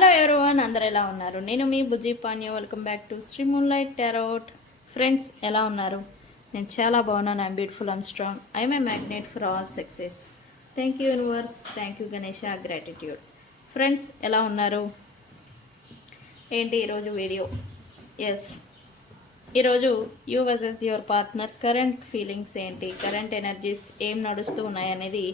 Hello everyone, అందరు ఎలా ఉన్నారు? నేను మీ Bujji Panya. Welcome back to Sri moonlight tarot. Friends, ఎలా ఉన్నారు? నేను చాలా బాగున్నాను. I'm beautiful and strong. I'm a magnet for all success. Thank you universe, thank you Ganesha, gratitude. Friends, ఎలా ఉన్నారు? ఏంటి ఈరోజు వీడియో? ఎస్, ఈరోజు you versus your partner current feelings ఏంటి, కరెంట్ ఎనర్జీస్ ఏం నడుస్తూ ఉన్నాయనేది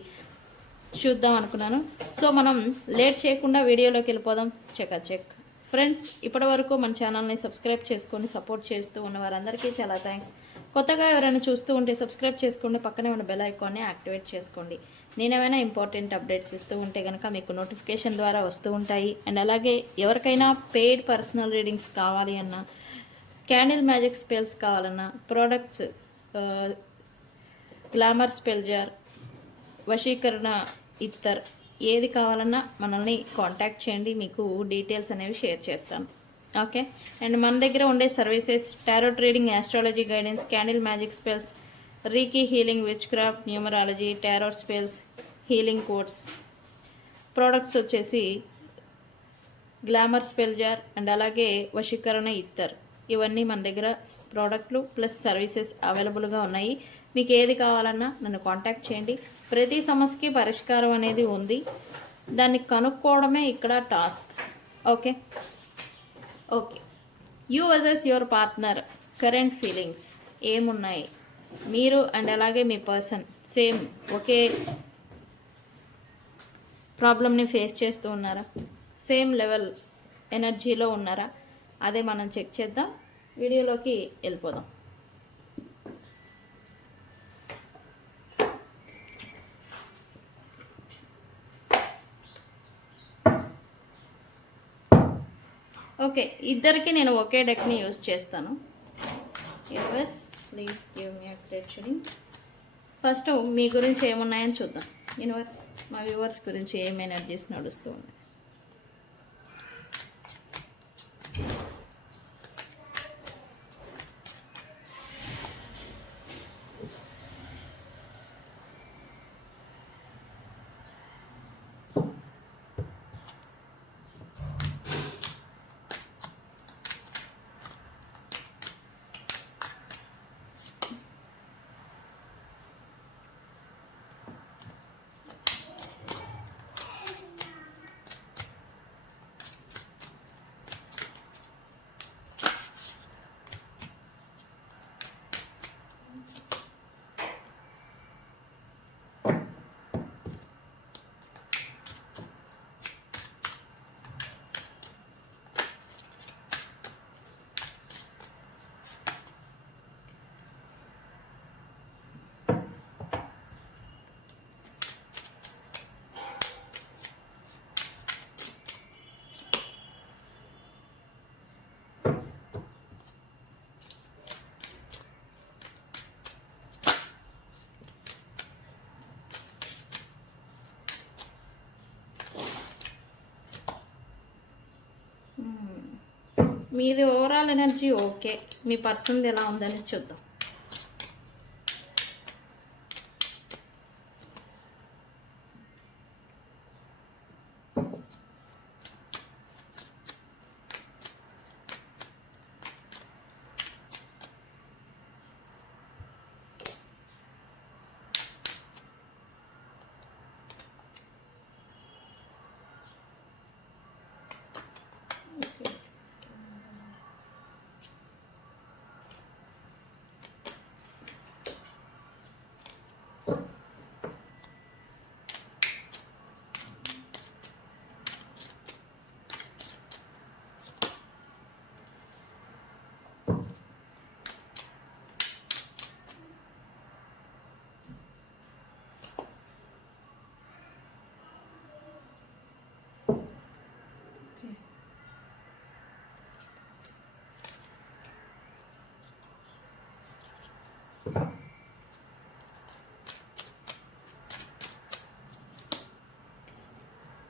చూద్దాం అనుకున్నాను. సో మనం లేట్ చేయకుండా వీడియోలోకి వెళ్ళిపోదాం. చెక్ ఫ్రెండ్స్, ఇప్పటి వరకు మన ఛానల్ని సబ్స్క్రైబ్ చేసుకొని సపోర్ట్ చేస్తూ ఉన్న వారందరికీ చాలా థ్యాంక్స్. కొత్తగా ఎవరైనా చూస్తూ ఉంటే సబ్స్క్రైబ్ చేసుకోండి, పక్కనే ఉన్న బెల్ ఐకాన్ని యాక్టివేట్ చేసుకోండి. నేనేమైనా ఇంపార్టెంట్ అప్డేట్స్ ఇస్తూ ఉంటే కనుక మీకు నోటిఫికేషన్ ద్వారా వస్తూ ఉంటాయి. అండ్ అలాగే ఎవరికైనా పెయిడ్ పర్సనల్ రీడింగ్స్ కావాలి అన్నా, క్యాండిల్ మ్యాజిక్ స్పెల్స్ కావాలన్నా, ప్రోడక్ట్స్, గ్లామర్ స్పెల్ జార్, వశీకరణ ఇత్తర్, ఏది కావాలన్నా మనల్ని కాంటాక్ట్ చేయండి. మీకు డీటెయిల్స్ అనేవి షేర్ చేస్తాను. ఓకే. అండ్ మన దగ్గర ఉండే services tarot trading, astrology guidance, candle magic spells, reiki healing, which craft, numerology, tarot spells, healing codes. Products వచ్చేసి గ్లామర్ స్పెల్ జార్ అండ్ అలాగే వశీకరణ ఇత్తర్. ఇవన్నీ మన దగ్గర ప్రోడక్ట్లు ప్లస్ సర్వీసెస్ అవైలబుల్గా ఉన్నాయి. మీకు ఏది కావాలన్నా నన్ను కాంటాక్ట్ చేయండి. ప్రతి సమస్యకి పరిష్కారం అనేది ఉంది, దాన్ని కనుక్కోవడమే ఇక్కడ task. Okay. You versus your partner current feelings ఏమున్నాయి? మీరు అండ్ అలాగే మీ పర్సన్ సేమ్ ఒకే ప్రాబ్లమ్ని ఫేస్ చేస్తూ ఉన్నారా? సేమ్ లెవెల్ ఎనర్జీలో ఉన్నారా? అదే మనం చెక్ చేద్దాం. వీడియోలోకి వెళ్ళిపోదాం. ఓకే, ఇద్దరికి నేను ఒకే డెక్ని యూజ్ చేస్తాను. Universe, please give me accurate reading. First మీ గురించి ఏమున్నాయని చూద్దాం. యూనివర్స్, మా వ్యూవర్స్ గురించి ఏం ఎనర్జీస్ నడుస్తూ ఉన్నాయి? మీది ఓవరాల్ ఎనర్జీ ఓకే. మీ పర్సన్ది ఎలా ఉందని చూద్దాం.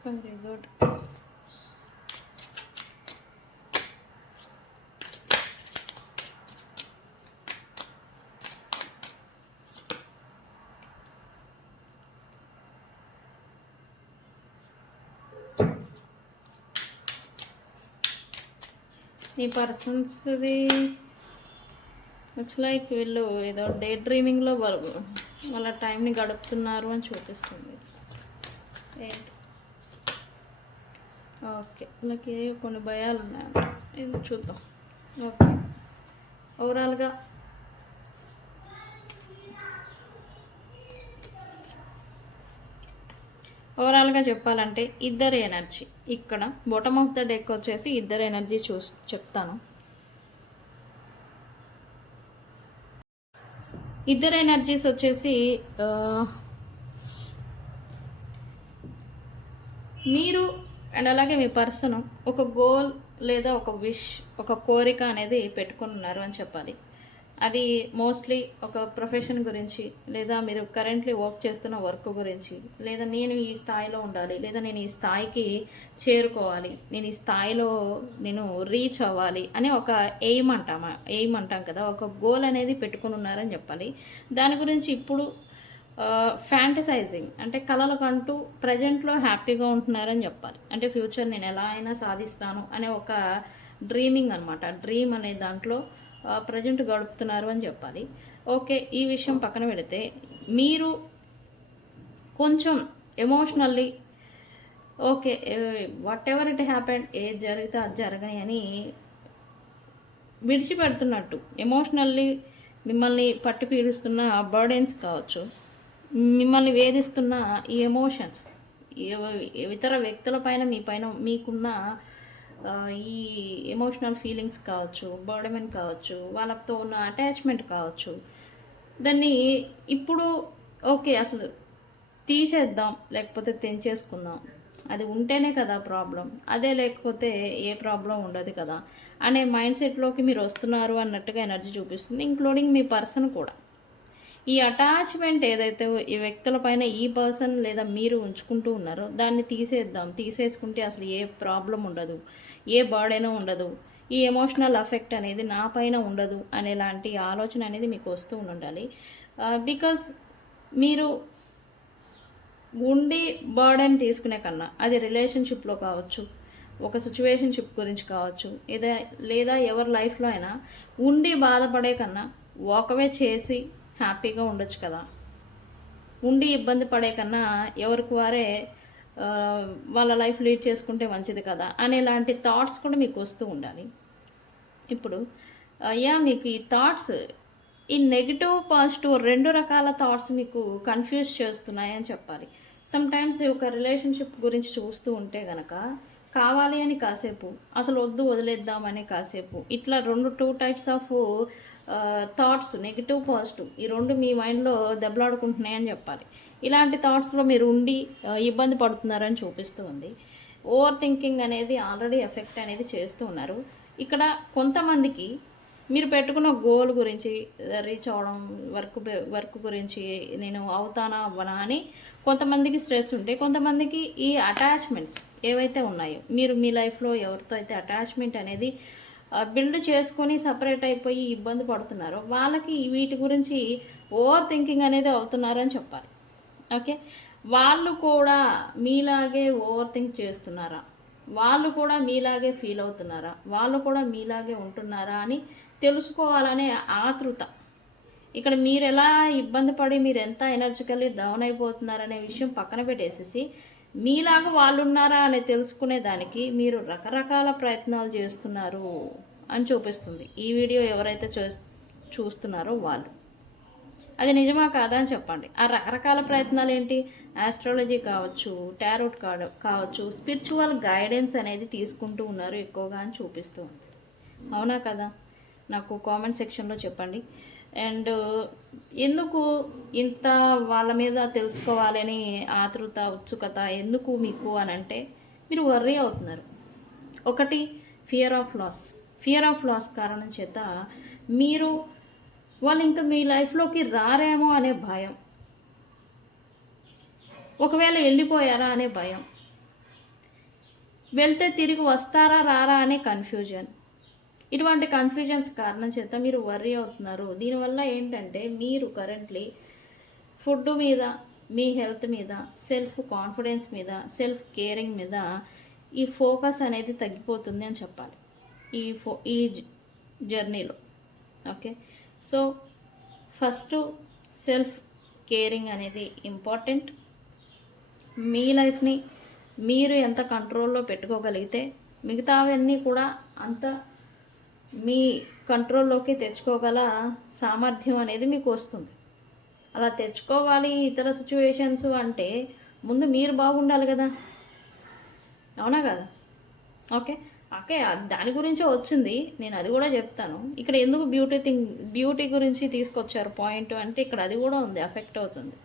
Very good. ఈ పర్సన్స్ది లుక్స్ లైక్ వీళ్ళు ఏదో డే డ్రీమింగ్లో వాళ్ళ టైంని గడుపుతున్నారు అని చూపిస్తుంది. ఏంటి ఓకే, వాళ్ళకి కొన్ని భయాలు ఉన్నాయంట, ఇది చూద్దాం. ఓకే, ఓవరాల్గా చెప్పాలంటే ఇద్దరు ఎనర్జీ. ఇక్కడ బాటమ్ ఆఫ్ ద డెక్ వచ్చేసి ఇద్దరు ఎనర్జీ చెప్తాను. ఇద్దరు ఎనర్జీస్ వచ్చేసి మీరు అండ్ అలాగే మీ పర్సన్ ఒక గోల్ లేదా ఒక విష్, ఒక కోరిక అనేది పెట్టుకుని ఉన్నారు అని చెప్పాలి. అది మోస్ట్లీ ఒక ప్రొఫెషన్ గురించి, లేదా మీరు కరెంట్లీ వర్క్ చేస్తున్న వర్క్ గురించి, లేదా నేను ఈ స్థాయిలో ఉండాలి, లేదా నేను ఈ స్థాయికి చేరుకోవాలి, నేను ఈ స్థాయిలో నేను రీచ్ అవ్వాలి అని ఒక ఎయిమ్ అంటాం కదా, ఒక గోల్ అనేది పెట్టుకుని ఉన్నారని చెప్పాలి. దాని గురించి ఇప్పుడు ఫ్యాంటసైజింగ్ అంటే కలలకంటూ ప్రజెంట్లో హ్యాపీగా ఉంటున్నారని చెప్పాలి. అంటే ఫ్యూచర్ నేను ఎలా అయినా సాధిస్తాను అనే ఒక డ్రీమింగ్ అనమాట. డ్రీమ్ అనే దాంట్లో ప్రజెంట్ గడుపుతున్నారు అని చెప్పాలి. ఓకే, ఈ విషయం పక్కన పెడితే మీరు కొంచెం emotionally okay, what ever it happened, ఏది జరిగితే అది జరగని అని విడిచిపెడుతున్నట్టు, ఎమోషనల్లీ మిమ్మల్ని పట్టి పీడిస్తున్న బర్డెన్స్ కావచ్చు, మిమ్మల్ని వేధిస్తున్న ఈ ఎమోషన్స్, ఇతర వ్యక్తుల పైన మీకున్న ఈ ఎమోషనల్ ఫీలింగ్స్ కావచ్చు, బర్డెన్ కావచ్చు, వాళ్ళతో ఉన్న అటాచ్మెంట్ కావచ్చు, దాన్ని ఇప్పుడు ఓకే అసలు తీసేద్దాం, లేకపోతే తెంచేసుకుందాం, అది ఉంటేనే కదా ప్రాబ్లం, అదే లేకపోతే ఏ ప్రాబ్లం ఉండదు కదా అనే మైండ్ సెట్లోకి మీరు వస్తున్నారు అన్నట్టుగా ఎనర్జీ చూపిస్తుంది. ఇంక్లూడింగ్ మీ పర్సన్ కూడా. ఈ అటాచ్మెంట్ ఏదైతే ఈ వ్యక్తుల పైన ఈ పర్సన్ లేదా మీరు ఉంచుకుంటూ ఉన్నారో దాన్ని తీసేసుకుంటే అసలు ఏ ప్రాబ్లం ఉండదు, ఏ బర్డెన్ ఉండదు, ఈ ఎమోషనల్ అఫెక్ట్ అనేది నా పైన ఉండదు అనేలాంటి ఆలోచన అనేది మీకు వస్తూ ఉండాలి. బికాస్ మీరు ఉండి బర్డెన్ తీసుకునే కన్నా, అది రిలేషన్షిప్లో కావచ్చు, ఒక సిచ్యువేషన్షిప్ గురించి కావచ్చు, లేదా ఎవరి లైఫ్లో అయినా ఉండి బాధపడే కన్నా వాకవే చేసి హ్యాపీగా ఉండొచ్చు కదా. ఉండి ఇబ్బంది పడే కన్నా ఎవరికి వారే వాళ్ళ లైఫ్ లీడ్ చేసుకుంటే మంచిది కదా అనేలాంటి థాట్స్ కూడా మీకు వస్తూ ఉండాలి. ఇప్పుడు మీకు ఈ థాట్స్, ఈ నెగిటివ్ పాజిటివ్ రెండు రకాల థాట్స్ మీకు కన్ఫ్యూజ్ చేస్తున్నాయని చెప్పాలి. సమ్టైమ్స్ ఒక రిలేషన్షిప్ గురించి చూస్తూ ఉంటే కనుక కావాలి అని కాసేపు, అసలు వద్దు వదిలేద్దామని కాసేపు, ఇట్లా two types of thoughts, negative positive, ఈ రెండు మీ మైండ్లో దెబ్బలాడుకుంటున్నాయని చెప్పాలి. ఇలాంటి థాట్స్లో మీరు ఉండి ఇబ్బంది పడుతున్నారని చూపిస్తూ ఉంది. ఓవర్ థింకింగ్ అనేది ఆల్రెడీ ఎఫెక్ట్ అనేది చేస్తూ ఉన్నారు. ఇక్కడ కొంతమందికి మీరు పెట్టుకున్న గోల్ గురించి రీచ్ అవ్వడం, వర్క్ గురించి నేను అవుతానా అవ్వనా అని కొంతమందికి స్ట్రెస్ ఉంటే, కొంతమందికి ఈ అటాచ్మెంట్స్ ఏవైతే ఉన్నాయో, మీరు మీ లైఫ్లో ఎవరితో అయితే అటాచ్మెంట్ అనేది బిల్డ్ చేసుకొని సపరేట్ అయిపోయి ఇబ్బంది పడుతున్నారో వాళ్ళకి వీటి గురించి ఓవర్ థింకింగ్ అనేది అవుతున్నారని చెప్పాలి. ఓకే, వాళ్ళు కూడా మీలాగే ఓవర్ థింక్ చేస్తున్నారా, వాళ్ళు కూడా మీలాగే ఫీల్ అవుతున్నారా, వాళ్ళు కూడా మీలాగే ఉంటున్నారా అని తెలుసుకోవాలనే ఆతృత. ఇక్కడ మీరు ఎలా ఇబ్బంది పడి మీరు ఎంత ఎనర్జికల్లీ డౌన్ అయిపోతున్నారనే విషయం పక్కన పెట్టేసేసి మీలాగా వాళ్ళు ఉన్నారా అని తెలుసుకునే దానికి మీరు రకరకాల ప్రయత్నాలు చేస్తున్నారు అని చూపిస్తుంది. ఈ వీడియో ఎవరైతే చూస్తున్నారో వాళ్ళు, అది నిజమా కాదా అని చెప్పండి. ఆ రకరకాల ప్రయత్నాలు ఏంటి? ఆస్ట్రాలజీ కావచ్చు, టారోట్ కావచ్చు, స్పిరిచువల్ గైడెన్స్ అనేది తీసుకుంటూ ఉన్నారు ఎక్కువగా అని చూపిస్తూ ఉంది. అవునా కదా? నాకు కామెంట్ సెక్షన్లో చెప్పండి. అండ్ ఎందుకు ఇంత వాళ్ళ మీద తెలుసుకోవాలని ఆతృత, ఉత్సుకత ఎందుకు మీకు అని అంటే, మీరు వర్రీ అవుతున్నారు. ఒకటి ఫియర్ ఆఫ్ లాస్ కారణం చేత మీరు వాళ్ళు ఇంకా మీ లైఫ్లోకి రారేమో అనే భయం, ఒకవేళ వెళ్ళిపోయారా అనే భయం, వెళ్తే తిరిగి వస్తారా రారా అనే కన్ఫ్యూజన్. ఇటువంటి కన్ఫ్యూజన్స్ కారణం చేత మీరు వర్రీ అవుతున్నారు. దీనివల్ల ఏంటంటే మీరు కరెంట్లీ ఫుడ్ మీద, మీ హెల్త్ మీద, సెల్ఫ్ కాన్ఫిడెన్స్ మీద, సెల్ఫ్ కేరింగ్ మీద ఈ ఫోకస్ అనేది తగ్గిపోతుంది అని చెప్పాలి. ఈ జర్నీలో. Okay, so first self caring అనేది ఇంపార్టెంట్. మీ లైఫ్ని మీరు ఎంత కంట్రోల్లో పెట్టుకోగలిగితే మిగతావన్నీ కూడా అంత మీ కంట్రోల్లోకి తెచ్చుకోగల సామర్థ్యం అనేది మీకు వస్తుంది. అలా తెచ్చుకోవాలి ఇతర సిచ్యువేషన్స్ అంటే ముందు మీరు బాగుండాలి కదా, అవునా కదా? ఓకే ఓకే, దాని గురించే వచ్చింది, నేను అది కూడా చెప్తాను. ఇక్కడ ఎందుకు బ్యూటీ గురించి తీసుకొచ్చారు పాయింట్ అంటే ఇక్కడ అది కూడా ఉంది, అఫెక్ట్ అవుతుంది.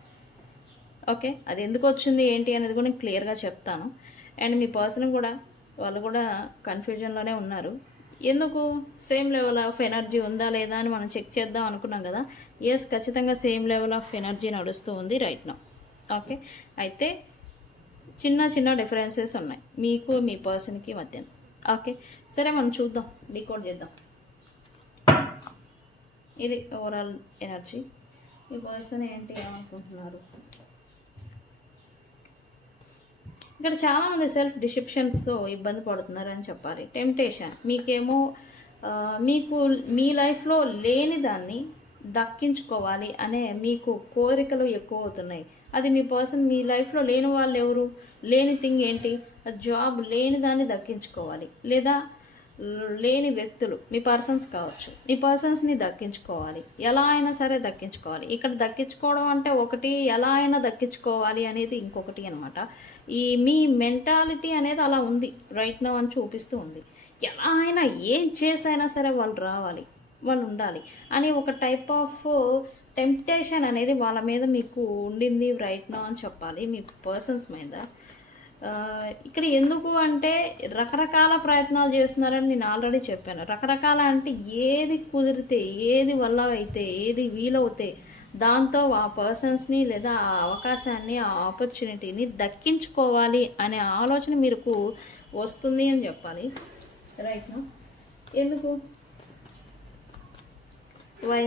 ఓకే, అది ఎందుకు వచ్చింది ఏంటి అనేది కూడా నేను క్లియర్గా చెప్తాను. అండ్ మీ పర్సన్ కూడా వాళ్ళు కూడా కన్ఫ్యూజన్లోనే ఉన్నారు. ఎందుకు సేమ్ లెవెల్ ఆఫ్ ఎనర్జీ ఉందా లేదా అని మనం చెక్ చేద్దాం అనుకున్నాం కదా. ఎస్, ఖచ్చితంగా సేమ్ లెవెల్ ఆఫ్ ఎనర్జీ నడుస్తూ ఉంది రైట్ నౌ. ఓకే, అయితే చిన్న చిన్న డిఫరెన్సెస్ ఉన్నాయి మీకు మీ పర్సన్కి మధ్య. ఓకే, సరే మనం చూద్దాం, డీకోడ్ చేద్దాం. ఇది ఓవరాల్ ఎనర్జీ. మీ పర్సన్ ఏంటి ఏమనుకుంటున్నారు? ఇక్కడ చాలామంది సెల్ఫ్ డిసెప్షన్స్తో ఇబ్బంది పడుతున్నారని చెప్పాలి. టెంప్టేషన్ మీకేమో మీకు మీ లైఫ్లో లేని దాన్ని దక్కించుకోవాలి అనే మీకు కోరికలు ఎక్కువ అవుతున్నాయి. అది మీ పర్సన్ మీ లైఫ్లో లేని వాళ్ళు ఎవరు? లేని థింగ్ ఏంటి? జాబ్ లేని దాన్ని దక్కించుకోవాలి, లేదా లేని వ్యక్తులు మీ పర్సన్స్ కావచ్చు. మీ పర్సన్స్ని దక్కించుకోవాలి, ఎలా అయినా సరే దక్కించుకోవాలి. ఇక్కడ దక్కించుకోవడం అంటే ఒకటి, ఎలా అయినా దక్కించుకోవాలి అనేది ఇంకొకటి అనమాట. మీ మెంటాలిటీ అనేది అలా ఉంది రైట్ నౌ అని చూపిస్తూ ఉంది. ఎలా అయినా ఏం చేసైనా సరే వాళ్ళు రావాలి, వాళ్ళు ఉండాలి అని ఒక టైప్ ఆఫ్ టెంప్టేషన్ అనేది వాళ్ళ మీద మీకు ఉండింది రైట్ నౌ అని చెప్పాలి, మీ పర్సన్స్ మీద. ఇక్కడ ఎందుకు అంటే రకరకాల ప్రయత్నాలు చేస్తున్నారని నేను ఆల్రెడీ చెప్పాను. రకరకాల అంటే ఏది కుదిరితే, ఏది వల్ల అయితే, ఏది వీలవుతే దాంతో ఆ పర్సన్స్ని లేదా ఆ అవకాశాన్ని, ఆ ఆపర్చునిటీని దక్కించుకోవాలి అనే ఆలోచన మీకు వస్తుంది అని చెప్పాలి రైట్ నౌ. ఎందుకు? వై?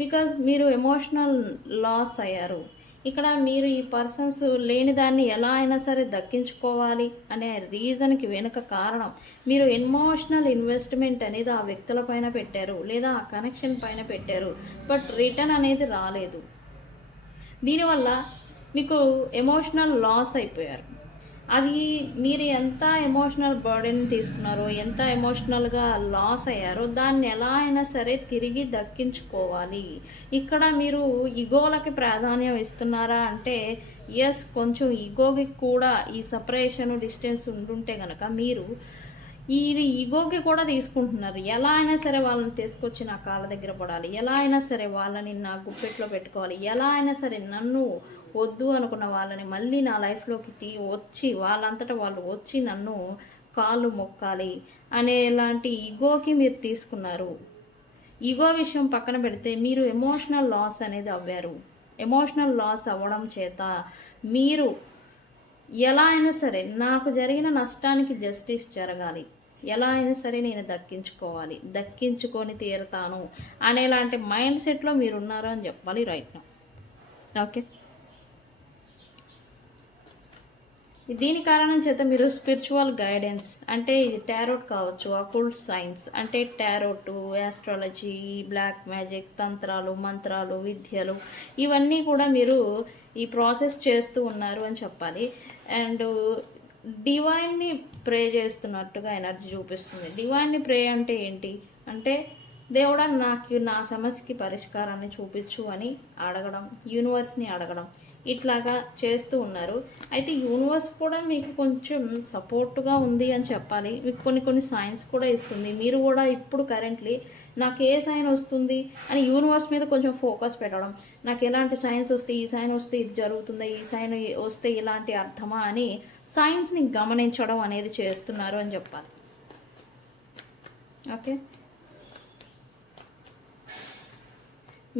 బికాజ్ మీరు ఎమోషనల్ లాస్ అయ్యారు. ఇక్కడ మీరు ఈ పర్సన్స్ లేని దాన్ని ఎలా అయినా సరే దక్కించుకోవాలి అనే రీజన్కి వెనుక కారణం మీరు ఎమోషనల్ ఇన్వెస్ట్మెంట్ అనేది ఆ వ్యక్తుల పైన పెట్టారు, లేదా ఆ కనెక్షన్ పైన పెట్టారు, బట్ రిటర్న్ అనేది రాలేదు. దీనివల్ల మీకు ఎమోషనల్ లాస్ అయిపోయారు. అది మీరు ఎంత ఎమోషనల్ బర్డెన్ తీసుకున్నారో, ఎంత ఎమోషనల్గా లాస్ అయ్యారో దాన్ని ఎలా అయినా సరే తిరిగి దక్కించుకోవాలి. ఇక్కడ మీరు ఈగోలకి ప్రాధాన్యం ఇస్తున్నారా అంటే ఎస్, కొంచెం ఈగోకి కూడా ఈ సపరేషన్ డిస్టెన్స్ ఉంటుంటే కనుక మీరు ఇది ఈగోకి కూడా తీసుకుంటున్నారు. ఎలా అయినా సరే వాళ్ళని తీసుకొచ్చి నా కాళ్ళ దగ్గర పడాలి, ఎలా అయినా సరే వాళ్ళని నా గుప్పెట్లో పెట్టుకోవాలి, ఎలా అయినా సరే నన్ను వద్దు అనుకున్న వాళ్ళని మళ్ళీ నా లైఫ్లోకి వచ్చి వాళ్ళంతటా వాళ్ళు వచ్చి నన్ను కాళ్ళు మొక్కాలి అనేలాంటి ఈగోకి మీరు తీసుకున్నారు. ఈగో విషయం పక్కన పెడితే మీరు ఎమోషనల్ లాస్ అనేది అవ్వారు. ఎమోషనల్ లాస్ అవ్వడం చేత మీరు ఎలా అయినా సరే నాకు జరిగిన నష్టానికి జస్టిస్ జరగాలి, ఎలా అయినా సరే నేను దక్కించుకోవాలి, దక్కించుకొని తీరుతాను అనేలాంటి మైండ్ సెట్లో మీరు ఉన్నారు అని చెప్పాలి రైట్ నౌ. ఓకే, దీని కారణం చేత మీరు స్పిరిచువల్ గైడెన్స్ అంటే ఇది టారోట్ కావచ్చు, అకల్ట్ సైన్స్ అంటే టారోట్, ఆస్ట్రాలజీ, బ్లాక్ మ్యాజిక్, తంత్రాలు, మంత్రాలు, విద్యలు ఇవన్నీ కూడా మీరు ఈ ప్రాసెస్ చేస్తూ ఉన్నారు అని చెప్పాలి. అండ్ డివైన్ని ప్రే చేస్తున్నట్టుగా ఎనర్జీ చూపిస్తుంది. డివైన్ని ప్రే అంటే ఏంటి అంటే దేవుడా నాకు నా సమస్యకి పరిష్కారాన్ని చూపించు అని అడగడం, యూనివర్స్ని అడగడం, ఇట్లాగా చేస్తూ ఉన్నారు. అయితే యూనివర్స్ కూడా మీకు కొంచెం సపోర్ట్గా ఉంది అని చెప్పాలి. మీకు కొన్ని సైన్స్ కూడా ఇస్తుంది. మీరు కూడా ఇప్పుడు కరెంట్లీ నాకు ఏ సైన్ వస్తుంది అని యూనివర్స్ మీద కొంచెం ఫోకస్ పెట్టడం, నాకు ఎలాంటి సైన్స్ వస్తే, ఈ సైన్ వస్తే ఇది జరుగుతుందా, ఈ సైన్ వస్తే ఇలాంటి అర్థమా అని సైన్స్ని గమనించడం అనేది చేస్తున్నారు అని చెప్పాలి. ఓకే,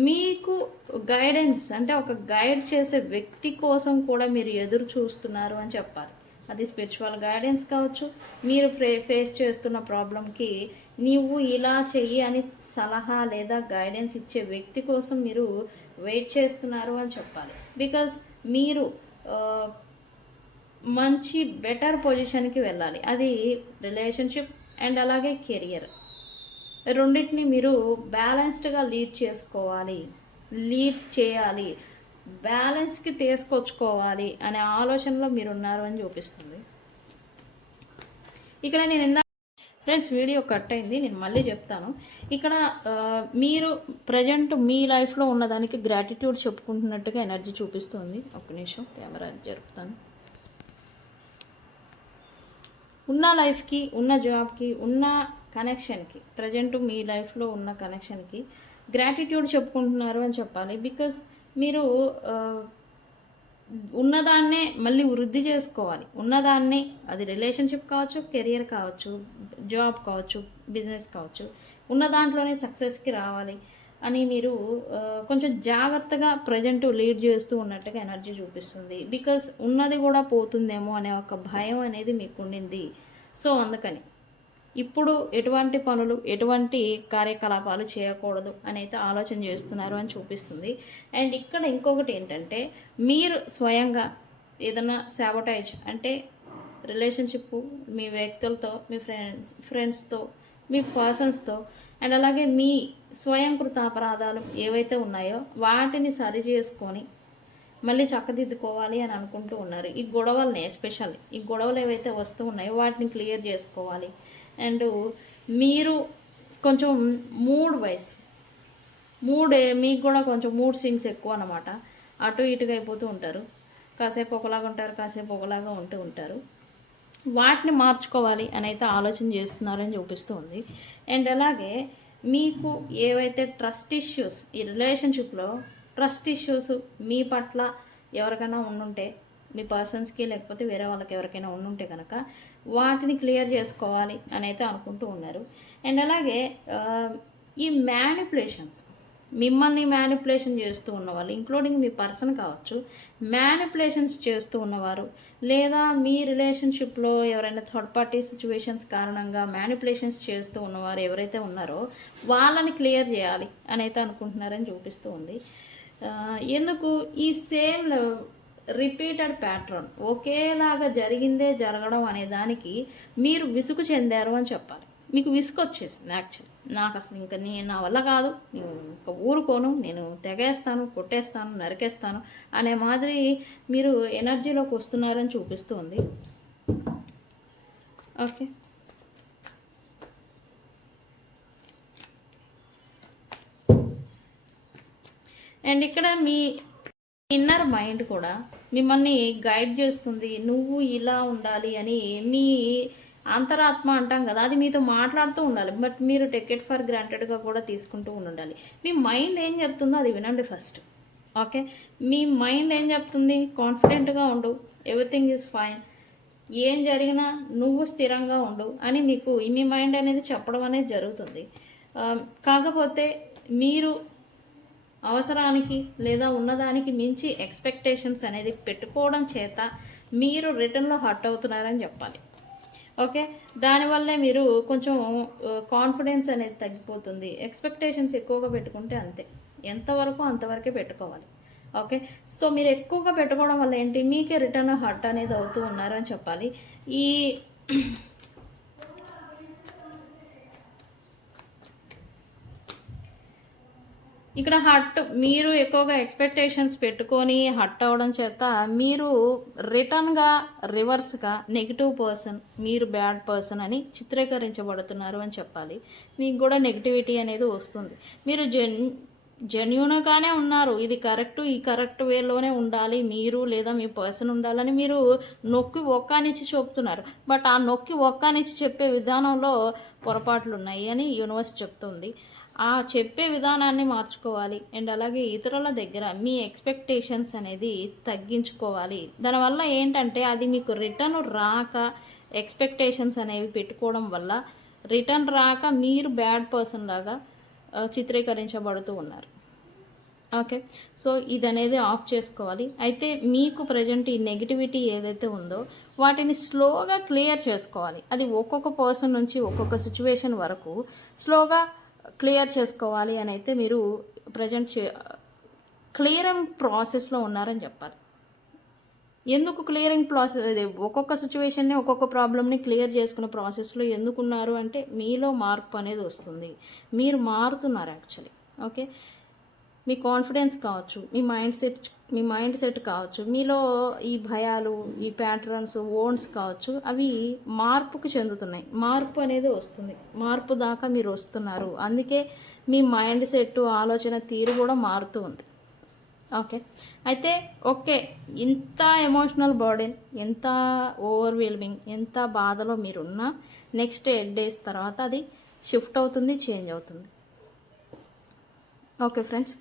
మీకు గైడెన్స్ అంటే ఒక గైడ్ చేసే వ్యక్తి కోసం కూడా మీరు ఎదురు చూస్తున్నారు అని చెప్పాలి. అది స్పిరిచువల్ గైడెన్స్ కావచ్చు, మీరు ఫేస్ చేస్తున్న ప్రాబ్లంకి నీవు ఇలా చెయ్యి అని సలహా లేదా గైడెన్స్ ఇచ్చే వ్యక్తి కోసం మీరు వెయిట్ చేస్తున్నారు అని చెప్పాలి. బికాజ్ మీరు మంచి బెటర్ పొజిషన్కి వెళ్ళాలి. అది రిలేషన్షిప్ అండ్ అలాగే కెరియర్ రెండింటిని మీరు బ్యాలెన్స్డ్గా లీడ్ చేయాలి, బ్యాలెన్స్కి తీసుకొచ్చుకోవాలి అనే ఆలోచనలో మీరు ఉన్నారు అని చూపిస్తుంది. ఇక్కడ నేను ఫ్రెండ్స్ వీడియో కట్ అయింది, నేను మళ్ళీ చెప్తాను. ఇక్కడ మీరు ప్రజెంట్ మీ లైఫ్లో ఉన్నదానికి గ్రాటిట్యూడ్ చెప్పుకుంటున్నట్టుగా ఎనర్జీ చూపిస్తుంది. ఒక్క నిమిషం కెమెరా జరుపుతాను. ఉన్న లైఫ్కి, ఉన్న జాబ్కి, ఉన్న కనెక్షన్కి, ప్రజెంట్ మీ లైఫ్లో ఉన్న కనెక్షన్కి గ్రాటిట్యూడ్ చెప్పుకుంటున్నారు అని చెప్పాలి. బికాస్ మీరు ఉన్నదాన్నే మళ్ళీ వృద్ధి చేసుకోవాలి. ఉన్నదాన్నే, అది రిలేషన్షిప్ కావచ్చు, కెరియర్ కావచ్చు, జాబ్ కావచ్చు, బిజినెస్ కావచ్చు, ఉన్న దాంట్లోనే సక్సెస్కి రావాలి అని మీరు కొంచెం జాగ్రత్తగా ప్రజెంట్ లీడ్ చేస్తూ ఉన్నట్టుగా ఎనర్జీ చూపిస్తుంది. బికాస్ ఉన్నది కూడా పోతుందేమో అనే ఒక భయం అనేది మీకు ఉండింది. సో అందుకని ఇప్పుడు ఎటువంటి పనులు, ఎటువంటి కార్యకలాపాలు చేయకూడదు అని అయితే ఆలోచన చేస్తున్నారు అని చూపిస్తుంది. అండ్ ఇక్కడ ఇంకొకటి ఏంటంటే, మీరు స్వయంగా ఏదైనా శాబోటైజ్ అంటే రిలేషన్షిప్ మీ వ్యక్తులతో, మీ ఫ్రెండ్స్తో, మీ పర్సన్స్తో, అండ్ అలాగే మీ స్వయంకృత అపరాధాలు ఏవైతే ఉన్నాయో వాటిని సరి చేసుకొని మళ్ళీ చక్కదిద్దుకోవాలి అని అనుకుంటూ ఉన్నారు. ఈ గొడవల్ని, ఎస్పెషల్లీ ఈ గొడవలు ఏవైతే వస్తూ ఉన్నాయో వాటిని క్లియర్ చేసుకోవాలి. అండ్ మీరు కొంచెం మీకు కూడా కొంచెం మూడ్ స్వింగ్స్ ఎక్కువ అన్నమాట. అటు ఇటుగా అయిపోతూ ఉంటారు. కాసేపు ఒకలాగా ఉంటారు, కాసేపు ఒకలాగా ఉంటారు. వాటిని మార్చుకోవాలి అని అయితే ఆలోచన చేస్తున్నారని చూపిస్తూ ఉంది. అండ్ అలాగే మీకు ఏవైతే ట్రస్ట్ ఇష్యూస్, ఈ రిలేషన్షిప్లో ట్రస్ట్ ఇష్యూస్ మీ పట్ల ఎవరికైనా ఉండుంటే, మీ పర్సన్స్కి లేకపోతే వేరే వాళ్ళకి ఎవరికైనా ఉండుంటే కనుక వాటిని క్లియర్ చేసుకోవాలి అని అయితే అనుకుంటూ ఉన్నారు. అండ్ అలాగే ఈ మ్యానిపులేషన్స్, మిమ్మల్ని మ్యానిపులేషన్ చేస్తూ ఉన్నవాళ్ళు, ఇంక్లూడింగ్ మీ పర్సన్ కావచ్చు, మ్యానిపులేషన్స్ చేస్తూ ఉన్నవారు, లేదా మీ రిలేషన్షిప్లో ఎవరైనా థర్డ్ పార్టీ సిచ్యువేషన్స్ కారణంగా మ్యానిపులేషన్స్ చేస్తూ ఉన్నవారు ఎవరైతే ఉన్నారో వాళ్ళని క్లియర్ చేయాలి అని అయితే అనుకుంటున్నారని చూపిస్తూ ఉంది. ఎందుకు ఈ సేమ్ రిపీటెడ్ ప్యాటర్న్, ఒకేలాగా జరగడం అనే దానికి మీరు విసుగు చెందారు అని చెప్పాలి. మీకు విసుగు వచ్చేసింది. యాక్చువల్లీ నాకు అసలు ఇంకా నా వల్ల కాదు, నేను ఇంకా ఊరుకోను, నేను తెగేస్తాను, కొట్టేస్తాను, నరికేస్తాను అనే మాదిరి మీరు ఎనర్జీలోకి వస్తున్నారని చూపిస్తుంది. ఓకే, అండ్ ఇక్కడ మీ ఇన్నర్ మైండ్ కూడా మిమ్మల్ని గైడ్ చేస్తుంది. నువ్వు ఇలా ఉండాలి అని మీ అంతరాత్మ అంటాం కదా, అది మీతో మాట్లాడుతూ ఉండాలి. బట్ మీరు టేక్ ఇట్ ఫర్ గ్రాంటెడ్గా కూడా తీసుకుంటూ ఉండాలి. మీ మైండ్ ఏం చెప్తుందో అది వినండి ఫస్ట్. ఓకే, మీ మైండ్ ఏం చెప్తుంది? కాన్ఫిడెంట్గా ఉండు, ఎవ్రీథింగ్ ఈజ్ ఫైన్, ఏం జరిగినా నువ్వు స్థిరంగా ఉండు అని మీకు మీ మైండ్ అనేది చెప్పడం అనేది జరుగుతుంది. కాకపోతే మీరు అవసరానికి లేదా ఉన్నదానికి మించి ఎక్స్పెక్టేషన్స్ అనేది పెట్టుకోవడం చేత మీరు రిటర్న్లో హర్ట్ అవుతున్నారని చెప్పాలి. ఓకే, దానివల్లే మీరు కొంచెం కాన్ఫిడెన్స్ అనేది తగ్గిపోతుంది. ఎక్స్పెక్టేషన్స్ ఎక్కువగా పెట్టుకుంటే అంతే, ఎంతవరకు అంతవరకే పెట్టుకోవాలి. ఓకే, సో మీరు ఎక్కువగా పెట్టుకోవడం వల్ల ఏంటి, మీకే రిటర్న్ హర్ట్ అనేది అవుతూ ఉన్నారని చెప్పాలి. ఈ ఇక్కడ మీరు ఎక్కువగా ఎక్స్పెక్టేషన్స్ పెట్టుకొని హర్ట్ అవ్వడం చేత మీరు రివర్స్గా నెగిటివ్ పర్సన్, మీరు బ్యాడ్ పర్సన్ అని చిత్రీకరించబడుతున్నారు అని చెప్పాలి. మీకు కూడా నెగిటివిటీ అనేది వస్తుంది. మీరు జెన్యూన్గానే ఉన్నారు, ఇది కరెక్ట్, ఈ కరెక్ట్ వేలోనే ఉండాలి మీరు లేదా మీ పర్సన్ ఉండాలని మీరు నొక్కి ఒక్కానిచ్చి చెప్తున్నారు. బట్ ఆ నొక్కి ఒక్కానిచ్చి చెప్పే విధానంలో పొరపాట్లు ఉన్నాయి అని యూనివర్స్ చెప్తుంది. ఆ చెప్పే విధానాన్ని మార్చుకోవాలి. అండ్ అలాగే ఇతరుల దగ్గర మీ ఎక్స్పెక్టేషన్స్ అనేది తగ్గించుకోవాలి. దానివల్ల ఏంటంటే అది మీకు రిటర్న్ రాక, ఎక్స్పెక్టేషన్స్ అనేవి పెట్టుకోవడం వల్ల రిటర్న్ రాక మీరు బ్యాడ్ పర్సన్ లాగా చిత్రీకరించబడుతూ ఉన్నారు. ఓకే, సో ఇది అనేది ఆఫ్ చేసుకోవాలి. అయితే మీకు ప్రజెంట్ ఈ నెగిటివిటీ ఏదైతే ఉందో వాటిని స్లోగా క్లియర్ చేసుకోవాలి. అది ఒక్కొక్క పర్సన్ నుంచి ఒక్కొక్క సిచ్యువేషన్ వరకు స్లోగా క్లియర్ చేసుకోవాలి అని అయితే మీరు ప్రజెంట్ క్లియరింగ్ ప్రాసెస్లో ఉన్నారని చెప్పాలి. ఎందుకు క్లియరింగ్ ప్రాసెస్, ఇది ఒక్కొక్క సిచ్యువేషన్ని ఒక్కొక్క ప్రాబ్లమ్ని క్లియర్ చేసుకునే ప్రాసెస్లో ఎందుకున్నారు అంటే మీలో మార్పు అనేది వస్తుంది, మీరు మారుతున్నారు యాక్చువల్లీ. ఓకే, మీ కాన్ఫిడెన్స్ కావచ్చు, మీ మైండ్ సెట్ కావచ్చు, మీలో ఈ భయాలు, ఈ ప్యాటర్న్స్, ఓన్స్ కావచ్చు, అవి మార్పుకు చెందుతున్నాయి. మార్పు అనేది వస్తుంది, మార్పు దాకా మీరు వస్తున్నారు. అందుకే మీ మైండ్ సెట్, ఆలోచన తీరు కూడా మారుతూ ఉంది. ఓకే, అయితే ఓకే, ఇంత ఎమోషనల్ బర్డెన్, ఎంత ఓవర్వెల్మింగ్, ఎంత బాధలో మీరున్నా నెక్స్ట్ 8 days తర్వాత అది షిఫ్ట్ అవుతుంది, చేంజ్ అవుతుంది. ఓకే ఫ్రెండ్స్,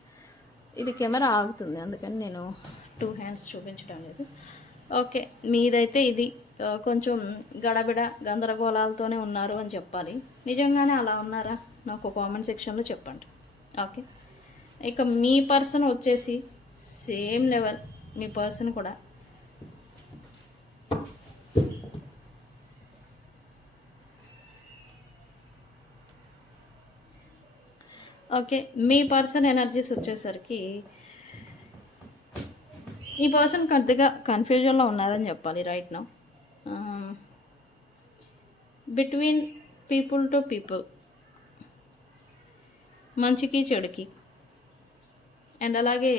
ఇది కెమెరా ఆగుతుంది అందుకని నేను 2 hands చూపించడం లేదు. ఓకే, మీదైతే ఇది కొంచెం గడబిడ గందరగోళాలతోనే ఉన్నారు అని చెప్పాలి. నిజంగానే అలా ఉన్నారా? నాకు కామెంట్ సెక్షన్లో చెప్పండి. ఓకే, ఇక మీ పర్సన్ వచ్చేసి సేమ్ లెవెల్, మీ పర్సన్ కూడా ఓకే, మీ పర్సన్ ఎనర్జీస్ వచ్చేసరికి ఈ పర్సన్ కొద్దిగా కన్ఫ్యూజన్లో ఉన్నారని చెప్పాలి right now. Between people to people, మంచికి చెడుకి, అండ్ అలాగే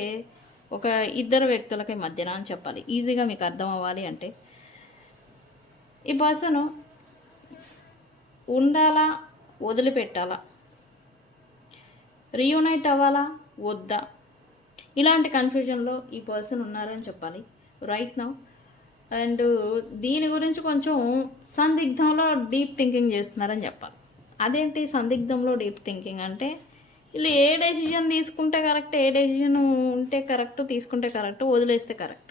ఒక ఇద్దరు వ్యక్తులకి మధ్యన అని చెప్పాలి, ఈజీగా మీకు అర్థం అవ్వాలి అంటే. ఈ పర్సన్ ఉండాలా, వదిలిపెట్టాలా, రీయూనైట్ అవ్వాలా, వద్దా, ఇలాంటి కన్ఫ్యూజన్లో ఈ పర్సన్ ఉన్నారని చెప్పాలి రైట్ నౌ. అండ్ దీని గురించి కొంచెం సందిగ్ధంలో డీప్ థింకింగ్ చేస్తున్నారని చెప్పాలి. అదేంటి సందిగ్ధంలో డీప్ థింకింగ్ అంటే, వీళ్ళు ఏ డెసిజన్ తీసుకుంటే కరెక్ట్, ఏ డెసిజన్ ఉంటే కరెక్ట్, తీసుకుంటే కరెక్ట్, వదిలేస్తే కరెక్ట్,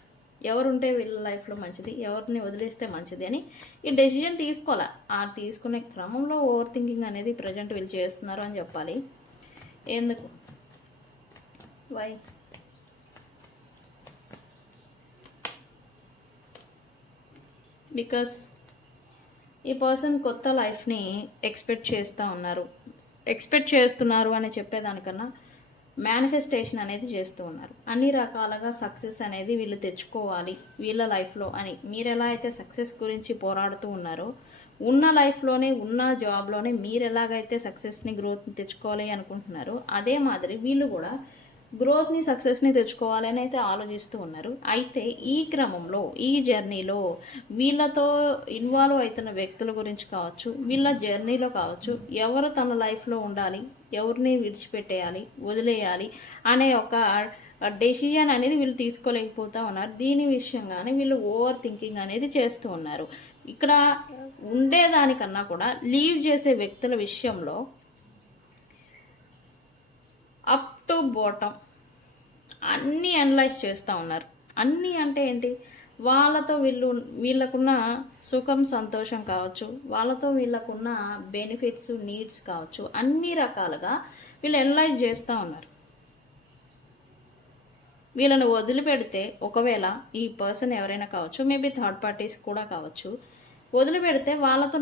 ఎవరుంటే వీళ్ళ లైఫ్లో మంచిది, ఎవరిని వదిలేస్తే మంచిది అని ఈ డెసిజన్ తీసుకోవాలా. ఆ తీసుకునే క్రమంలో ఓవర్ థింకింగ్ అనేది ప్రజెంట్ వీళ్ళు చేస్తున్నారు అని చెప్పాలి. ఎందుకు, వై? బికాస్ ఈ పర్సన్ కొత్త లైఫ్ని ఎక్స్పెక్ట్ చేస్తున్నారు అని చెప్పేదానికన్నా మేనిఫెస్టేషన్ అనేది చేస్తూ ఉన్నారు. అన్ని రకాలుగా సక్సెస్ అనేది వీళ్ళు తెచ్చుకోవాలి వీళ్ళ లైఫ్లో అని. మీరు ఎలా అయితే సక్సెస్ గురించి పోరాడుతూ ఉన్నారో, ఉన్న లైఫ్లోనే, ఉన్న జాబ్లోనే మీరు ఎలాగైతే సక్సెస్ని, గ్రోత్ని తెచ్చుకోవాలి అనుకుంటున్నారో, అదే మాదిరి వీళ్ళు కూడా గ్రోత్ని, సక్సెస్ని తెచ్చుకోవాలి అని అయితే ఆలోచిస్తూ ఉన్నారు. అయితే ఈ క్రమంలో, ఈ జర్నీలో వీళ్ళతో ఇన్వాల్వ్ అవుతున్న వ్యక్తుల గురించి కావచ్చు, వీళ్ళ జర్నీలో కావచ్చు, ఎవరు తన లైఫ్లో ఉండాలి, ఎవరిని విడిచిపెట్టేయాలి, వదిలేయాలి అనే ఒక డెసిజన్ అనేది వీళ్ళు తీసుకోలేకపోతూ ఉన్నారు. దీని విషయంగానే వీళ్ళు ఓవర్ థింకింగ్ అనేది చేస్తూ ఉన్నారు. ఇక్కడ ఉండేదానికన్నా కూడా లీవ్ చేసే వ్యక్తుల విషయంలో అప్ టు బాటమ్ అన్నీ అనలైజ్ చేస్తూ ఉన్నారు. అన్నీ అంటే ఏంటి, వాళ్ళతో వీళ్ళకున్న సుఖం, సంతోషం కావచ్చు, వాళ్ళతో వీళ్ళకున్న బెనిఫిట్స్, నీడ్స్ కావచ్చు, అన్ని రకాలుగా వీళ్ళు అనలైజ్ చేస్తూ ఉన్నారు. వీళ్ళని వదిలిపెడితే, ఒకవేళ ఈ పర్సన్ ఎవరైనా కావచ్చు, మేబీ థర్డ్ పార్టీస్ కూడా కావచ్చు, వదిలిపెడితే వాళ్ళతో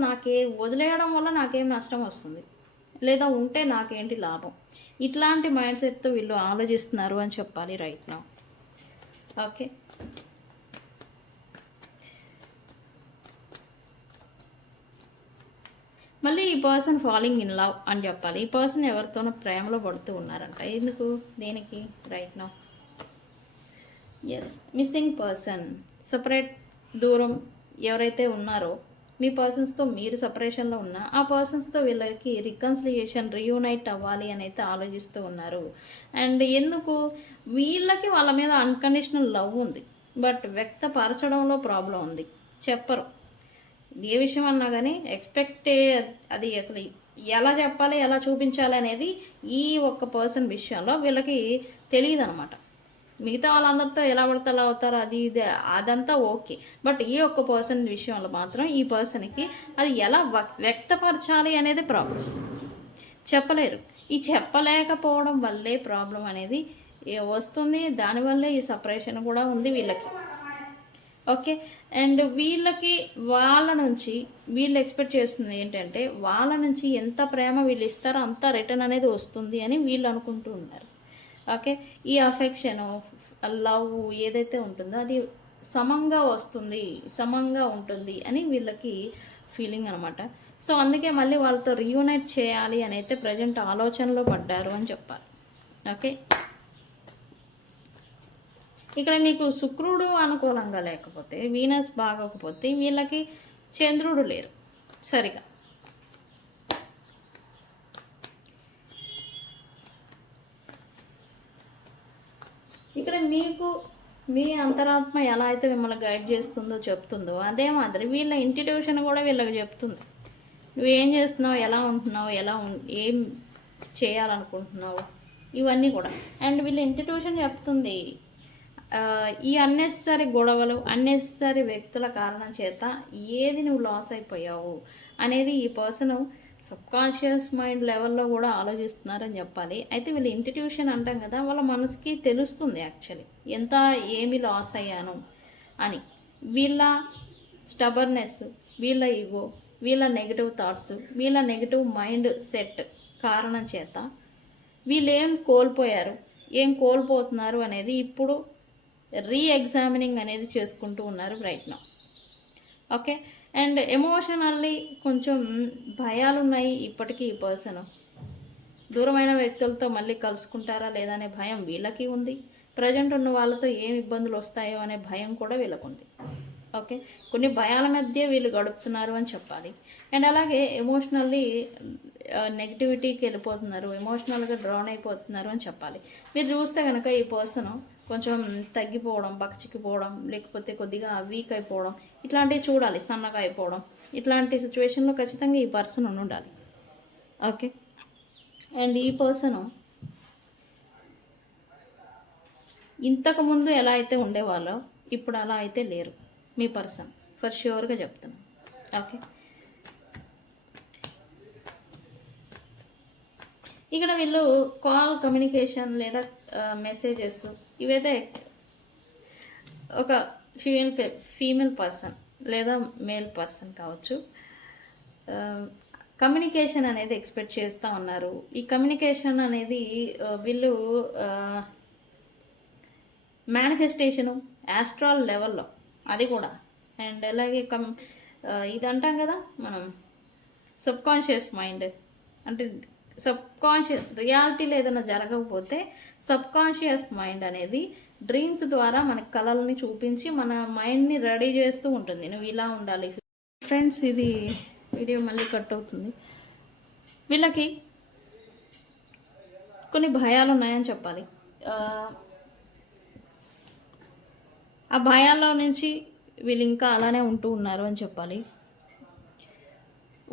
వదిలేయడం వల్ల నాకేం నష్టం వస్తుంది, లేదా ఉంటే నాకేంటి లాభం, ఇట్లాంటి మైండ్ సెట్తో వీళ్ళు ఆలోచిస్తున్నారు అని చెప్పాలి రైట్ నౌ. ఓకే, మళ్ళీ ఈ పర్సన్ ఫాలింగ్ ఇన్ లవ్ అని చెప్పాలి. ఈ పర్సన్ ఎవరితోనో ప్రేమలో పడుతూ ఉన్నారంట. ఎందుకు, దేనికి right now? Yes, missing person, separate, దూరం ఎవరైతే ఉన్నారో మీ పర్సన్స్తో మీరు సపరేషన్లో ఉన్నా, ఆ పర్సన్స్తో వీళ్ళకి రికన్సిలియేషన్, రీయూనైట్ అవ్వాలి అని అయితే ఆలోచిస్తూ ఉన్నారు. అండ్ ఎందుకు, వీళ్ళకి వాళ్ళ మీద అన్కండిషనల్ లవ్ ఉంది, బట్ వ్యక్తపరచడంలో ప్రాబ్లం ఉంది, చెప్పరు. ఏ విషయం అన్నా కానీ అది అసలు ఎలా చెప్పాలి, ఎలా చూపించాలి అనేది ఈ ఒక్క పర్సన్ విషయంలో వీళ్ళకి తెలియదు అనమాట. మిగతా వాళ్ళందరితో ఎలా పడితే అలా అవుతారో అది ఇది అదంతా ఓకే, బట్ ఈ ఒక్క పర్సన్ విషయంలో మాత్రం ఈ పర్సన్కి అది ఎలా వ్యక్తపరచాలి అనేది ప్రాబ్లం, చెప్పలేరు. ఈ చెప్పలేకపోవడం వల్లే ప్రాబ్లం అనేది వస్తుంది. దానివల్లే ఈ సపరేషన్ కూడా ఉంది వీళ్ళకి. ఓకే, అండ్ వాళ్ళ నుంచి వీళ్ళు ఎక్స్పెక్ట్ చేస్తుంది ఏంటంటే, వాళ్ళ నుంచి ఎంత ప్రేమ వీళ్ళు ఇస్తారో అంత రిటర్న్ అనేది వస్తుంది అని వీళ్ళు అనుకుంటూ ఉన్నారు. ఓకే, ఈ అఫెక్షను, లవ్ ఏదైతే ఉంటుందో అది సమంగా వస్తుంది, సమంగా ఉంటుంది అని వీళ్ళకి ఫీలింగ్ అనమాట. సో అందుకే మళ్ళీ వాళ్ళతో రీయూనైట్ చేయాలి అని అయితే ప్రజెంట్ ఆలోచనలో పడ్డారు అని చెప్పాలి. ఓకే, ఇక్కడ మీకు శుక్రుడు అనుకూలంగా లేకపోతే, వీనస్ బాగోకపోతే వీళ్ళకి చంద్రుడు లేరు సరిగా. ఇక్కడ మీకు మీ అంతరాత్మ ఎలా అయితే మిమ్మల్ని గైడ్ చేస్తుందో చెప్తుందో అదే మాదిరి వీళ్ళ ఇంటిట్యూషన్ కూడా వీళ్ళకి చెప్తుంది. నువ్వేం చేస్తున్నావు, ఎలా ఉంటున్నావు, ఏం చేయాలనుకుంటున్నావు, ఇవన్నీ కూడా. అండ్ వీళ్ళ ఇంటిట్యూషన్ చెప్తుంది ఈ అన్నెసరీ గొడవలు, అన్నెసరీ వ్యక్తుల కారణం చేత ఏది నువ్వు లాస్ అయిపోయావు అనేది ఈ పర్సన్ సబ్కాన్షియస్ మైండ్ లెవెల్లో కూడా ఆలోచిస్తున్నారని చెప్పాలి. అయితే వీళ్ళ ఇంటిట్యూషన్ అంటాం కదా, వాళ్ళ మనసుకి తెలుస్తుంది యాక్చువల్లీ ఏమి లాస్ అయ్యాను అని. వీళ్ళ స్టబర్నెస్, వీళ్ళ ఈగో, వీళ్ళ నెగిటివ్ థాట్స్, వీళ్ళ నెగిటివ్ మైండ్ సెట్ కారణం చేత వీళ్ళు ఏం కోల్పోయారు, ఏం కోల్పోతున్నారు అనేది ఇప్పుడు రీఎగ్జామినింగ్ అనేది చేసుకుంటూ ఉన్నారు right now. Okay, and emotionally కొంచెం భయాలు ఉన్నాయి ఇప్పటికీ. ఈ పర్సన్ దూరమైన వ్యక్తులతో మళ్ళీ కలుసుకుంటారా లేదా అనే భయం వీళ్ళకి ఉంది. ప్రజెంట్ ఉన్న వాళ్ళతో ఏం ఇబ్బందులు వస్తాయో అనే భయం కూడా వీళ్ళకు ఉంది. ఓకే, కొన్ని భయాల మధ్య వీళ్ళు గడుపుతున్నారు అని చెప్పాలి. అండ్ అలాగే ఎమోషనల్లీ నెగిటివిటీకి వెళ్ళిపోతున్నారు, ఎమోషనల్గా డ్రాన్ అయిపోతున్నారు అని చెప్పాలి. మీరు చూస్తే కనుక ఈ పర్సన్ కొంచెం తగ్గిపోవడం, బక్కచిక్కిపోవడం, లేకపోతే కొద్దిగా వీక్ అయిపోవడం, ఇట్లాంటివి చూడాలి. సన్నగా అయిపోవడం, ఇట్లాంటి సిచ్యువేషన్లో ఖచ్చితంగా ఈ పర్సన్ ఉండాలి. ఓకే, అండ్ ఈ పర్సన్ ఇంతకుముందు ఎలా అయితే ఉండేవాళ్ళో ఇప్పుడు అలా అయితే లేరు మీ పర్సన్, ఫర్ ష్యూర్గా చెప్తున్నాను. ఓకే, ఇక్కడ వీళ్ళు కాల్ కమ్యూనికేషన్ లేదా మెసేజెస్ ఇవైతే ఒక ఫీమేల్ పర్సన్ లేదా మేల్ పర్సన్ కావచ్చు, కమ్యూనికేషన్ అనేది ఎక్స్పెక్ట్ చేస్తూ ఉన్నారు. ఈ కమ్యూనికేషన్ అనేది వీళ్ళు మేనిఫెస్టేషను యాస్ట్రాల్ లెవెల్లో అది కూడా. అండ్ అలాగే ఇది అంటాం కదా మనం సబ్కాన్షియస్ మైండ్ అంటే సబ్కాన్షియస్ రియాలిటీలో ఏదైనా జరగకపోతే సబ్కాన్షియస్ మైండ్ అనేది డ్రీమ్స్ ద్వారా మనకి కళల్ని చూపించి మన మైండ్ని రెడీ చేస్తూ ఉంటుంది. నువ్వు ఇలా ఉండాలి. ఫ్రెండ్స్, ఇది వీడియో మళ్ళీ కట్ అవుతుంది. వీళ్ళకి కొన్ని భయాలు ఉన్నాయని చెప్పాలి. ఆ భయాల్లో నుంచి వీళ్ళు ఇంకా అలానే ఉంటూ ఉన్నారు అని చెప్పాలి.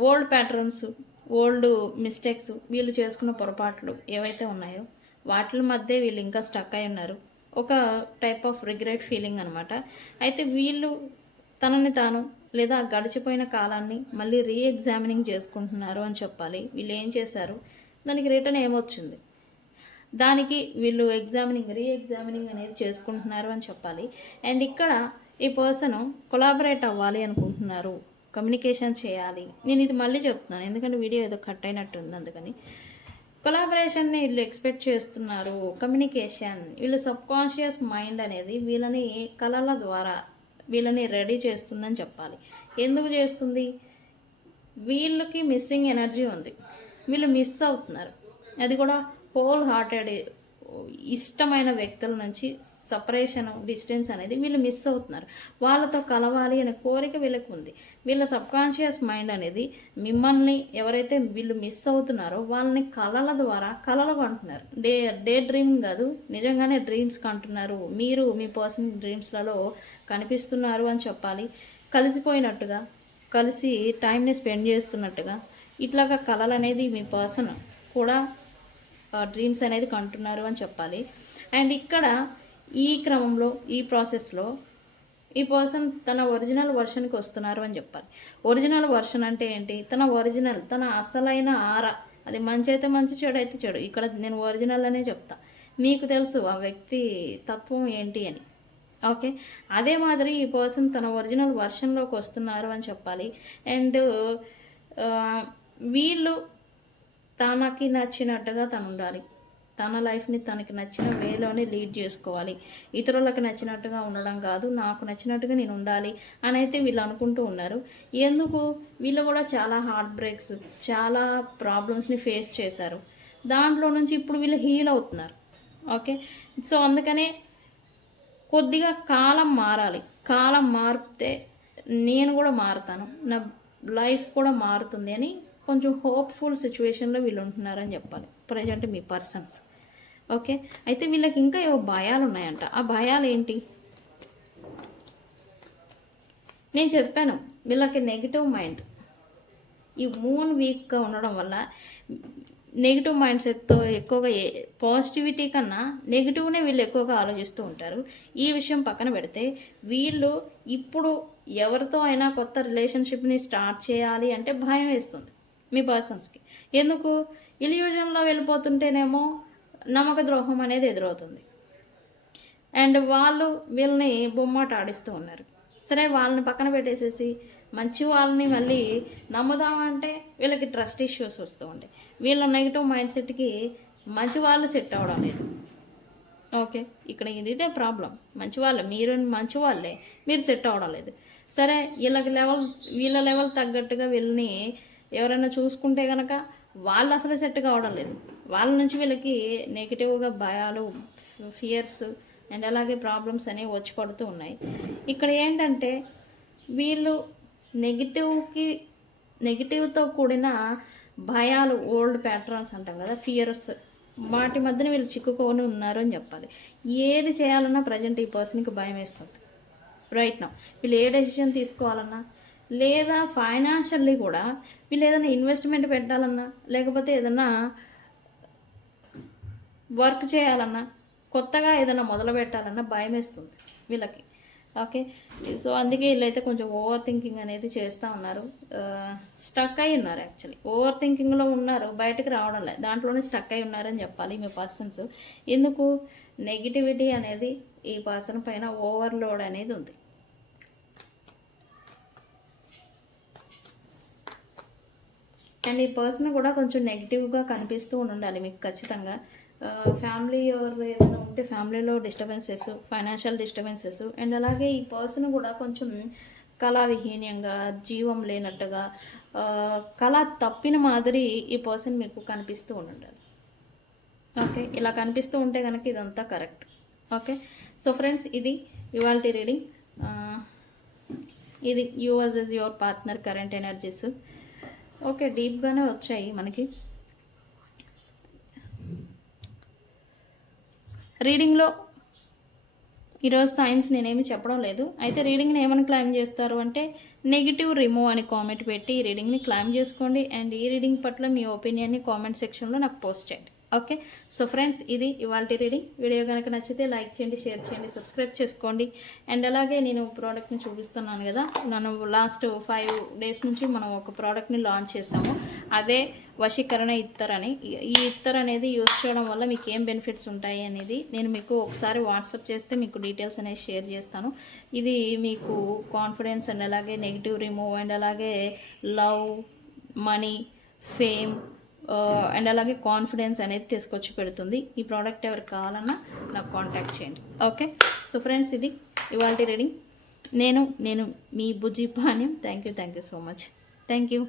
ఓల్డ్ ప్యాటర్న్స్, ఓల్డ్ మిస్టేక్స్, వీళ్ళు చేసుకున్న పొరపాట్లు ఏవైతే ఉన్నాయో వాటి మధ్య వీళ్ళు ఇంకా స్టక్ అయి ఉన్నారు. ఒక టైప్ ఆఫ్ రిగ్రెట్ ఫీలింగ్ అనమాట. అయితే వీళ్ళు తనని తాను లేదా గడిచిపోయిన కాలాన్ని మళ్ళీ రీఎగ్జామినింగ్ చేసుకుంటున్నారు అని చెప్పాలి. వీళ్ళు ఏం చేశారు, దానికి రిటర్న్ ఏమొచ్చింది, దానికి వీళ్ళు రీఎగ్జామినింగ్ అనేది చేసుకుంటున్నారు అని చెప్పాలి. అండ్ ఇక్కడ ఈ పర్సన్ కొలాబరేట్ అవ్వాలి అనుకుంటున్నారు, కమ్యూనికేషన్ చేయాలి. నేను ఇది మళ్ళీ చెప్తున్నాను ఎందుకంటే వీడియో ఏదో కట్ అయినట్టుంది, అందుకని. కొలాబరేషన్ని వీళ్ళు ఎక్స్పెక్ట్ చేస్తున్నారు, కమ్యూనికేషన్. వీళ్ళ సబ్కాన్షియస్ మైండ్ అనేది వీళ్ళని కళల ద్వారా వీళ్ళని రెడీ చేస్తుందని చెప్పాలి. ఎందుకు చేస్తుంది, వీళ్ళకి మిస్సింగ్ ఎనర్జీ ఉంది, వీళ్ళు మిస్ అవుతున్నారు. అది కూడా హోల్ హార్టెడ్ ఇష్టమైన వ్యక్తుల నుంచి సపరేషన్, డిస్టెన్స్ అనేది వీళ్ళు మిస్ అవుతున్నారు. వాళ్ళతో కలవాలి అనే కోరిక వీళ్ళకి ఉంది. వీళ్ళ సబ్కాన్షియస్ మైండ్ అనేది మిమ్మల్ని ఎవరైతే వీళ్ళు మిస్ అవుతున్నారో వాళ్ళని కళల ద్వారా కళలు కంటున్నారు. డే డ్రీమింగ్ కాదు, నిజంగానే డ్రీమ్స్ కంటున్నారు. మీరు మీ పర్సనల్ డ్రీమ్స్లలో కనిపిస్తున్నారు అని చెప్పాలి. కలిసిపోయినట్టుగా, కలిసి టైంని స్పెండ్ చేస్తున్నట్టుగా ఇట్లాగా కళలు అనేది మీ పర్సన్ కూడా డ్రీమ్స్ అనేది కంటున్నారు అని చెప్పాలి. అండ్ ఇక్కడ ఈ క్రమంలో, ఈ ప్రాసెస్లో ఈ పర్సన్ తన ఒరిజినల్ వర్షన్కి వస్తున్నారు అని చెప్పాలి. ఒరిజినల్ వర్షన్ అంటే ఏంటి, తన అసలైన ఆర, అది మంచి అయితే మంచి, చెడు అయితే చెడు. ఇక్కడ నేను ఒరిజినల్ అనే చెప్తా, మీకు తెలుసు ఆ వ్యక్తి తత్వం ఏంటి అని. ఓకే, అదే మాదిరి ఈ పర్సన్ తన ఒరిజినల్ వర్షన్లోకి వస్తున్నారు అని చెప్పాలి. అండ్ వీళ్ళు తనకి నచ్చినట్టుగా తను ఉండాలి, తన లైఫ్ని తనకి నచ్చిన వేలోనే లీడ్ చేసుకోవాలి, ఇతరులకు నచ్చినట్టుగా ఉండడం కాదు, నాకు నచ్చినట్టుగా నేను ఉండాలి అని అయితే వీళ్ళు అనుకుంటూ ఉన్నారు. ఎందుకు? వీళ్ళు కూడా చాలా హార్ట్ బ్రేక్స్, చాలా ప్రాబ్లమ్స్ని ఫేస్ చేశారు. దాంట్లో నుంచి ఇప్పుడు వీళ్ళు హీల్ అవుతున్నారు. ఓకే, సో అందుకనే కొద్దిగా కాలం మారాలి. కాలం మారితే నేను కూడా మారుతాను, నా లైఫ్ కూడా మారుతుంది అని కొంచెం హోప్ఫుల్ సిచ్యువేషన్లో వీళ్ళు ఉంటున్నారని చెప్పాలి ప్రజెంట్ మీ పర్సన్స్. ఓకే, అయితే వీళ్ళకి ఇంకా ఏవో భయాలు ఉన్నాయంట. ఆ భయాలు ఏంటి? నేను చెప్పాను వీళ్ళకి నెగిటివ్ మైండ్. ఈ మూన్ వీక్గా ఉండడం వల్ల నెగిటివ్ మైండ్ సెట్తో ఎక్కువగా పాజిటివిటీ కన్నా నెగిటివ్నే వీళ్ళు ఎక్కువగా ఆలోచిస్తూ ఉంటారు. ఈ విషయం పక్కన పెడితే వీళ్ళు ఇప్పుడు ఎవరితో అయినా కొత్త రిలేషన్షిప్ని స్టార్ట్ చేయాలి అంటే భయం వేస్తుంది మీ పర్సన్స్కి. ఎందుకు? ఇల్యూజన్లో వెళ్ళిపోతుంటేనేమో నమ్మక ద్రోహం అనేది ఎదురవుతుంది. అండ్ వాళ్ళు వీళ్ళని బొమ్మాట ఆడిస్తూ ఉన్నారు. సరే, వాళ్ళని పక్కన పెట్టేసేసి మంచి వాళ్ళని మళ్ళీ నమ్ముదామంటే వీళ్ళకి ట్రస్ట్ ఇష్యూస్ వస్తూ ఉంటాయి. వీళ్ళ నెగిటివ్ మైండ్ సెట్కి మంచి వాళ్ళు సెట్ అవ్వడం లేదు. ఓకే, ఇక్కడ ఇదే ప్రాబ్లం. మంచి వాళ్ళు, మీరు మంచి వాళ్ళే, మీరు సెట్ అవ్వడం లేదు. సరే, వీళ్ళ లెవెల్ తగ్గట్టుగా వీళ్ళని ఎవరైనా చూసుకుంటే కనుక వాళ్ళు అసలు సెట్ కావడం లేదు. వాళ్ళ నుంచి వీళ్ళకి నెగిటివ్గా భయాలు, ఫియర్స్ అండ్ అలాగే ప్రాబ్లమ్స్ అనేవి వచ్చి పడుతూ ఉన్నాయి. ఇక్కడ ఏంటంటే వీళ్ళు నెగిటివ్తో కూడిన భయాలు, ఓల్డ్ ప్యాటర్న్స్ అంటాం కదా, ఫియర్స్, వాటి మధ్యన వీళ్ళు చిక్కుకొని ఉన్నారు అని చెప్పాలి. ఏది చేయాలన్నా ప్రజెంట్ ఈ పర్సన్కి భయం వేస్తుంది రైట్ నౌ. వీళ్ళు ఏ డెసిషన్ తీసుకోవాలన్నా, లేదా ఫైనాన్షియల్లీ కూడా వీళ్ళు ఏదైనా ఇన్వెస్ట్మెంట్ పెట్టాలన్నా, లేకపోతే ఏదైనా వర్క్ చేయాలన్నా, కొత్తగా ఏదైనా మొదలు పెట్టాలన్నా భయం వేస్తుంది వీళ్ళకి. ఓకే, సో అందుకే వీళ్ళైతే కొంచెం ఓవర్ థింకింగ్ అనేది చేస్తూ ఉన్నారు. స్టక్ అయి ఉన్నారు. యాక్చువల్లీ ఓవర్ థింకింగ్లో ఉన్నారు, బయటకు రావడం లేదు, దాంట్లోనే స్టక్ అయి ఉన్నారని చెప్పాలి మీ పర్సన్స్. ఎందుకు? నెగిటివిటీ అనేది ఈ పర్సన్ పైన ఓవర్లోడ్ అనేది ఉంది. అండ్ ఈ పర్సన్ కూడా కొంచెం నెగిటివ్గా కనిపిస్తూ ఉండాలి మీకు ఖచ్చితంగా. ఫ్యామిలీ ఎవరు ఏదైనా ఉంటే ఫ్యామిలీలో డిస్టర్బెన్సెస్, ఫైనాన్షియల్ డిస్టర్బెన్సెస్, అండ్ అలాగే ఈ పర్సన్ కూడా కొంచెం కళావిహీనంగా, జీవం లేనట్టుగా, కళ తప్పిన మాదిరి ఈ పర్సన్ మీకు కనిపిస్తూ ఉండాలి. ఓకే, ఇలా కనిపిస్తూ ఉంటే కనుక ఇదంతా కరెక్ట్. ఓకే, సో ఫ్రెండ్స్, ఇది ఇవాల్టి రీడింగ్. ఇది you versus your partner current energies. Okay, డీప్గానే వచ్చాయి మనకి. రీడింగ్లో ఈరోజు సైన్స్ నేనేమి చెప్పడం లేదు. అయితే రీడింగ్ని ఏమని క్లైమ్ చేస్తారు అంటే నెగిటివ్ రిమూవ్ అని కామెంట్ పెట్టి ఈ రీడింగ్ని క్లైమ్ చేసుకోండి. అండ్ ఈ రీడింగ్ పట్ల మీ ఒపీనియన్ని కామెంట్ సెక్షన్లో నాకు పోస్ట్ చేయండి. ఓకే, సో ఫ్రెండ్స్, ఇది ఇవాల్టి రీడింగ్. వీడియో కనుక నచ్చితే లైక్ చేయండి, షేర్ చేయండి, సబ్స్క్రైబ్ చేసుకోండి. అండ్ అలాగే నేను ప్రోడక్ట్ని చూపిస్తున్నాను కదా, మనం లాస్ట్ 5 days నుంచి మనం ఒక ప్రోడక్ట్ని లాంచ్ చేసాము. అదే వశీకరణ ఇత్తర్ అని. ఈ ఇత్తర్ అనేది యూజ్ చేయడం వల్ల మీకు ఏం బెనిఫిట్స్ ఉంటాయి అనేది నేను మీకు ఒకసారి వాట్సాప్ చేస్తే మీకు డీటెయిల్స్ అనేది షేర్ చేస్తాను. ఇది మీకు కాన్ఫిడెన్స్ అండ్ అలాగే నెగిటివ్ రిమూవ్ అండ్ అలాగే లవ్, మనీ, ఫేమ్ అండ్ అలాగే కాన్ఫిడెన్స్ అనేది తీసుకొచ్చి పెడుతుంది. ఈ ప్రోడక్ట్ ఎవరికి కావాలన్నా నాకు కాంటాక్ట్ చేయండి. ఓకే, సో ఫ్రెండ్స్, ఇది ఇవాల్టి రీడింగ్. నేను మీ Bujji Panyam. Thank you so much. Thank you.